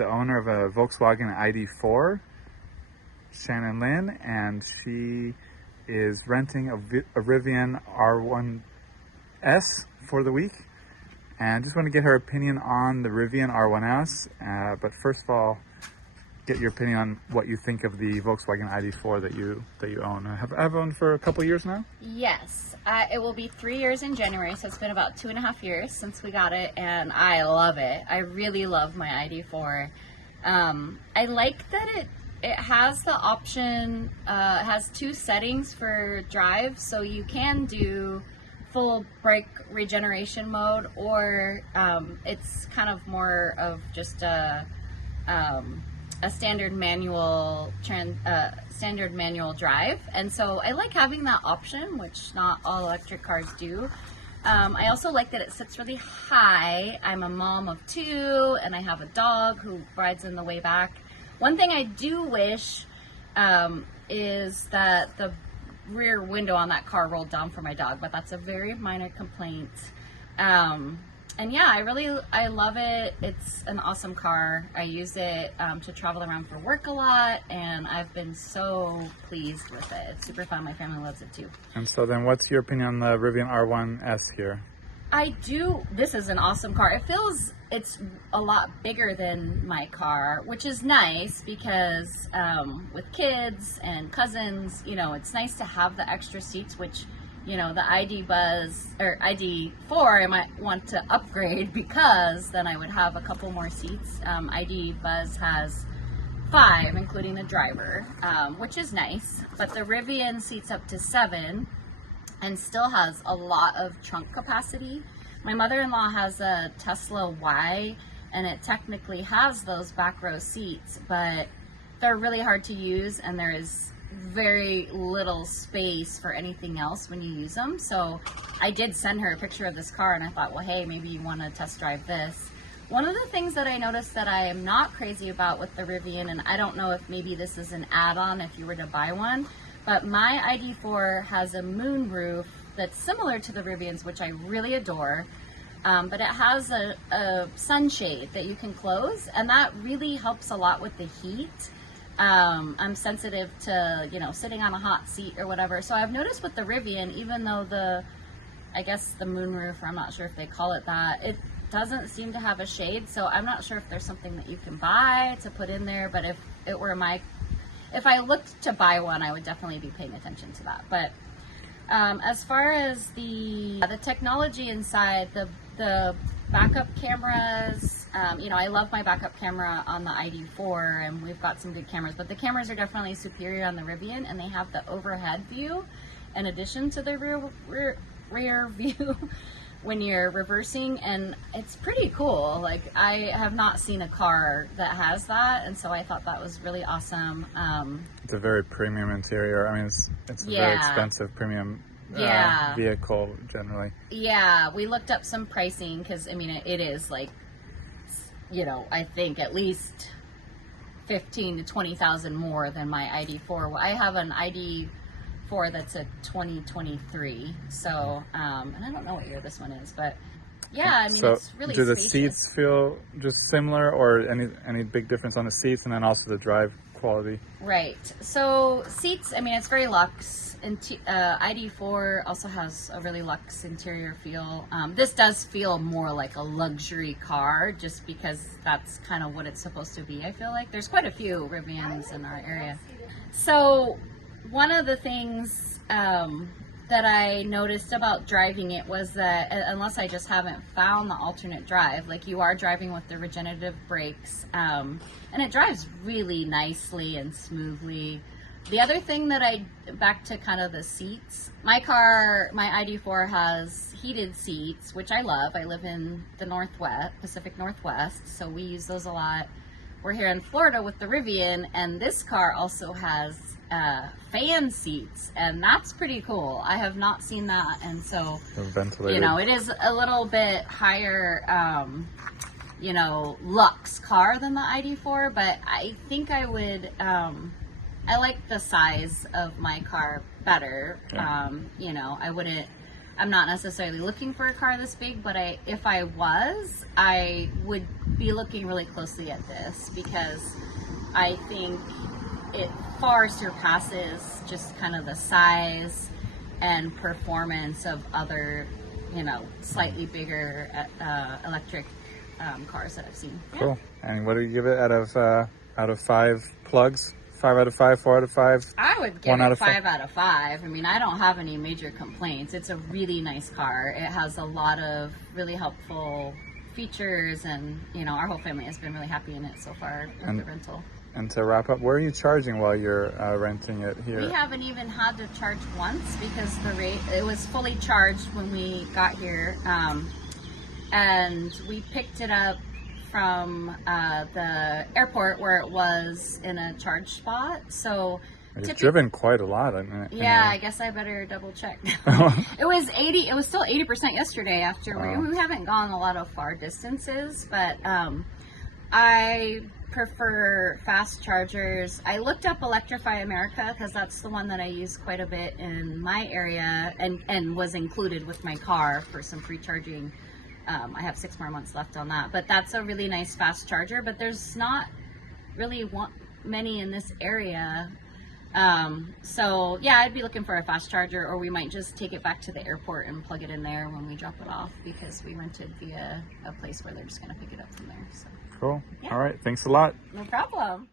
the owner of a Volkswagen ID.4, Shannon Lynn, and she is renting a Rivian R1S for the week. And just want to get her opinion on the Rivian R1S. But first of all, get your opinion on what you think of the Volkswagen ID.4 that you own. I've owned for a couple years now. Yes, it will be 3 years in January, so it's been about 2.5 years since we got it, and I love it. I really love my ID.4. I like that it has the option, it has 2 settings for drive, so you can do full brake regeneration mode, or it's kind of more of just a standard manual drive. And so I like having that option, which not all electric cars do. I also like that it sits really high. I'm a mom of 2 and I have a dog who rides in the way back. One thing I do wish is that the rear window on that car rolled down for my dog, but that's a very minor complaint. And yeah, I love it. It's an awesome car. I use it to travel around for work a lot, and I've been so pleased with it. It's super fun. My family loves it too. And so then what's your opinion on the Rivian R1S here? This is an awesome car. It's a lot bigger than my car, which is nice because with kids and cousins, it's nice to have the extra seats, which, the ID.4, I might want to upgrade because then I would have a couple more seats. ID Buzz has 5, including the driver, which is nice, but the Rivian seats up to 7 and still has a lot of trunk capacity. My mother-in-law has a Tesla Y, and it technically has those back row seats, but they're really hard to use, and there is very little space for anything else when you use them. So I did send her a picture of this car, and I thought, well, hey, maybe you want to test drive this. One of the things that I noticed that I am not crazy about with the Rivian, and I don't know if maybe this is an add-on if you were to buy one, but my ID.4 has a moonroof that's similar to the Rivian's, which I really adore. But it has a sunshade that you can close, and that really helps a lot with the heat. I'm sensitive to, sitting on a hot seat or whatever. So I've noticed with the Rivian, even though I guess the moonroof, I'm not sure if they call it that, it doesn't seem to have a shade. So I'm not sure if there's something that you can buy to put in there, but if I looked to buy one, I would definitely be paying attention to that. But as far as the technology inside, the backup cameras, I love my backup camera on the ID.4, and we've got some good cameras, but the cameras are definitely superior on the Rivian, and they have the overhead view in addition to the rear view when you're reversing, and it's pretty cool. Like, I have not seen a car that has that, and so I thought that was really awesome. It's a very premium interior. I mean, it's a very expensive premium vehicle generally. Yeah, we looked up some pricing because, it is like, I think at least 15 to 20,000 more than my ID.4. I have an ID.4 that's a 2023, so and I don't know what year this one is, but yeah, so it's really do the spacious. seats feel just similar, or any big difference on the seats, and then also the drive quality? Right, so seats, it's very luxe. ID.4 also has a really luxe interior feel. This does feel more like a luxury car, just because that's kind of what it's supposed to be. I feel like there's quite a few Rivians in our area. So one of the things that I noticed about driving it was that unless I just haven't found the alternate drive, like you are driving with the regenerative brakes, and it drives really nicely and smoothly. The other thing back to kind of the seats, my ID.4 has heated seats, which I love. I live in the Pacific Northwest, so we use those a lot. We're here in Florida with the Rivian, and this car also has fan seats, and that's pretty cool. I have not seen that, and so, it is a little bit higher, luxe car than the ID.4, but I think I would, I like the size of my car better. Yeah. I'm not necessarily looking for a car this big, but if I was, I would be looking really closely at this because I think it far surpasses just kind of the size and performance of other, slightly bigger electric cars that I've seen. Cool. And what do you give it out of 5 plugs? 5 out of 5, 4 out of 5? I would give it 5 out of 5. I mean, I don't have any major complaints. It's a really nice car. It has a lot of really helpful features, and our whole family has been really happy in it so far with the rental. And to wrap up, where are you charging while you're renting it here? We haven't even had to charge once because it was fully charged when we got here, and we picked it up from the airport where it was in a charge spot. So you've driven quite a lot. Yeah, I guess I better double check. It was still 80% yesterday after we haven't gone a lot of far distances, but I prefer fast chargers. I looked up Electrify America because that's the one that I use quite a bit in my area and was included with my car for some free charging. I have 6 more months left on that, but that's a really nice fast charger, but there's not really many in this area. So yeah, I'd be looking for a fast charger, or we might just take it back to the airport and plug it in there when we drop it off because we rented via a place where they're just going to pick it up from there. So cool. Yeah. All right. Thanks a lot. No problem.